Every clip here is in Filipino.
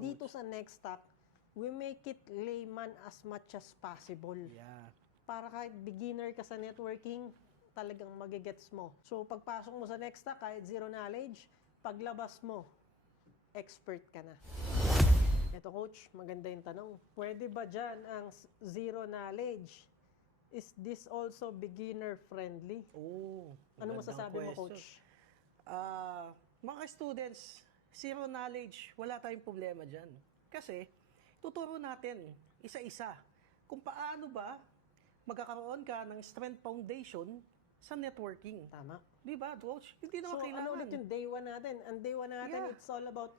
dito sa Nextstack, we make it layman as much as possible. Yeah. Para kahit beginner ka sa networking, talagang magigets mo. So, pagpasok mo sa Nextstack, kahit zero knowledge, paglabas mo, expert ka na. Ito, coach, maganda yung tanong. Pwede ba dyan ang zero knowledge? Is this also beginner-friendly? Oh, Ano magandang masasabi mo, question. coach? Mga students, zero knowledge, wala tayong problema dyan. Kasi, tuturo natin isa-isa kung paano ba magkakaroon ka ng strength foundation sa networking. Tama. Di ba, coach? Hindi naman So, kailangan. ano ulit yung day one natin? Ang day one natin, Yeah. it's all about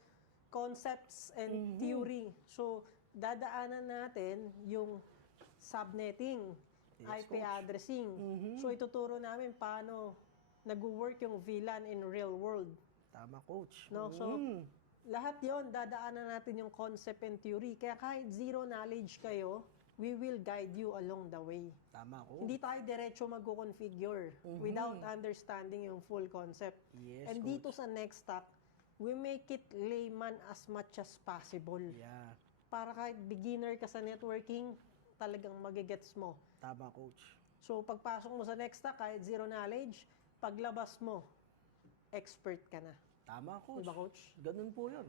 concepts and theory. So, dadaanan natin yung subnetting, Yes, IP addressing. So, ituturo namin paano nag-work yung VLAN in real world. Tama, coach. No? So, lahat yon dadaanan natin yung concept and theory. Kaya kahit zero knowledge kayo, we will guide you along the way. Tama, coach. Hindi tayo diretso mag-configure without understanding yung full concept. Yes, And coach. dito sa Nextstack, we make it layman as much as possible. Yeah. Para kahit beginner ka sa networking, talagang magigets mo. Tama, coach. So, pagpasok mo sa Nextstack, kahit zero knowledge, paglabas mo, expert ka na. Tama, coach. Diba, coach? Ganun po yun.